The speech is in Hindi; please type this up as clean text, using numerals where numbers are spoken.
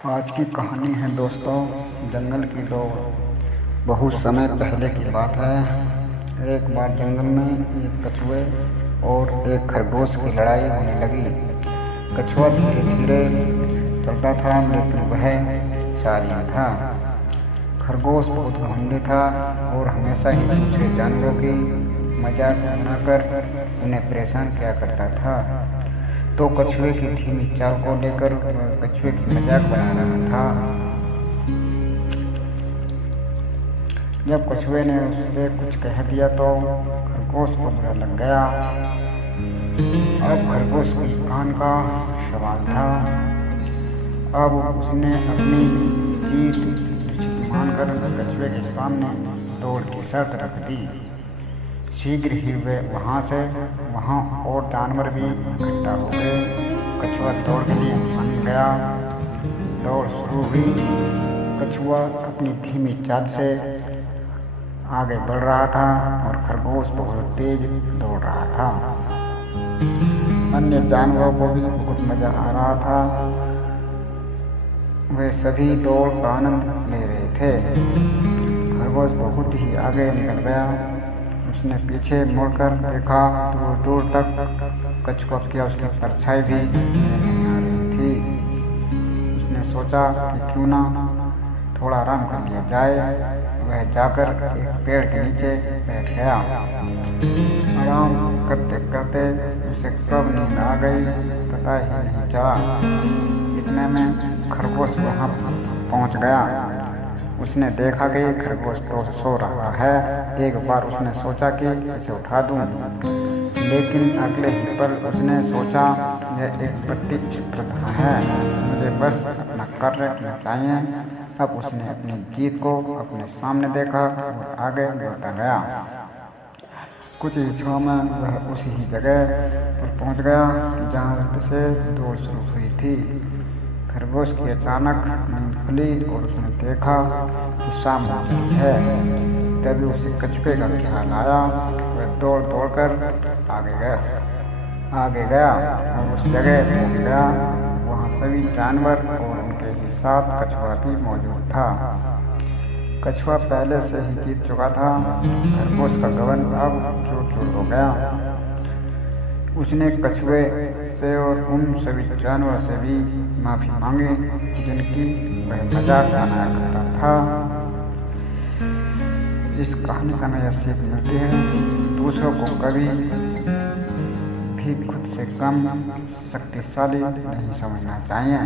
आज की कहानी है दोस्तों जंगल की। दो बहुत समय पहले की बात है। एक बार जंगल में एक कछुए और एक खरगोश की लड़ाई होने लगी। कछुआ धीरे धीरे चलता था लेकिन वह शालीन था। खरगोश बहुत घमंडी था और हमेशा ही दूसरे जानवरों की मजाक बनाकर उन्हें परेशान किया करता था। तो कछुए की धीमी चाल को लेकर कछुए की मजाक बना रहा था। जब कछुए ने उससे कुछ कह दिया तो खरगोश को बुरा लग गया। अब खरगोश की जान का सवाल था। अब उसने अपनी जीत निश्चित मानकर कछुए के सामने दौड़ की शर्त रख दी। शीघ्र ही वे वहाँ और जानवर भी इकट्ठा हो गए। कछुआ दौड़ के लिए बन गया। दौड़ शुरू हुई। कछुआ अपनी धीमी चाल से आगे बढ़ रहा था और खरगोश बहुत तेज दौड़ रहा था। अन्य जानवरों को भी बहुत मजा आ रहा था। वे सभी दौड़ का आनंद ले रहे थे। खरगोश बहुत ही आगे निकल गया। उसने पीछे मुड़कर देखा, दूर दूर तक कछुआ की उसकी परछाई भी नहीं आ रही थी। उसने सोचा कि क्यों ना थोड़ा आराम कर लिया जाए। वह जाकर एक पेड़ के नीचे बैठ गया। आराम करते करते उसे कब नींद आ गई पता ही नहीं चला। इतने में खरगोश वहाँ पहुँच गया। उसने देखा कि खरगोश तो सो रहा है। एक बार उसने सोचा कि इसे उठा दूं, लेकिन अगले ही पल उसने सोचा यह एक प्रतिस्पर्धा है, मुझे बस अपना कार्य करना चाहिए। अब उसने अपनी जीत को अपने सामने देखा और आगे बढ़ता गया। कुछ ही क्षणों में वह उसी ही जगह पर पहुंच गया जहां से दौड़ शुरू हुई थी। खरगोश की अचानक नींद खुली और उसने देखा कि शाम हो गई है। तभी उसे कछुए का ख्याल आया। वह दौड़ दौड़कर आगे गया और उस जगह पहुंच गया। वहाँ सभी जानवर और उनके साथ कछुआ भी मौजूद था। कछुआ पहले से ही जीत चुका था। खरगोश का घमंड अब चूर-चूर हो गया। उसने कछुए से और उन सभी जानवरों से भी माफ़ी मांगी जिनकी वह मजाक बनाया करता था। इस कहानी से हमें यह सीख मिलती है, दूसरों को कभी भी खुद से कम शक्तिशाली नहीं समझना चाहिए।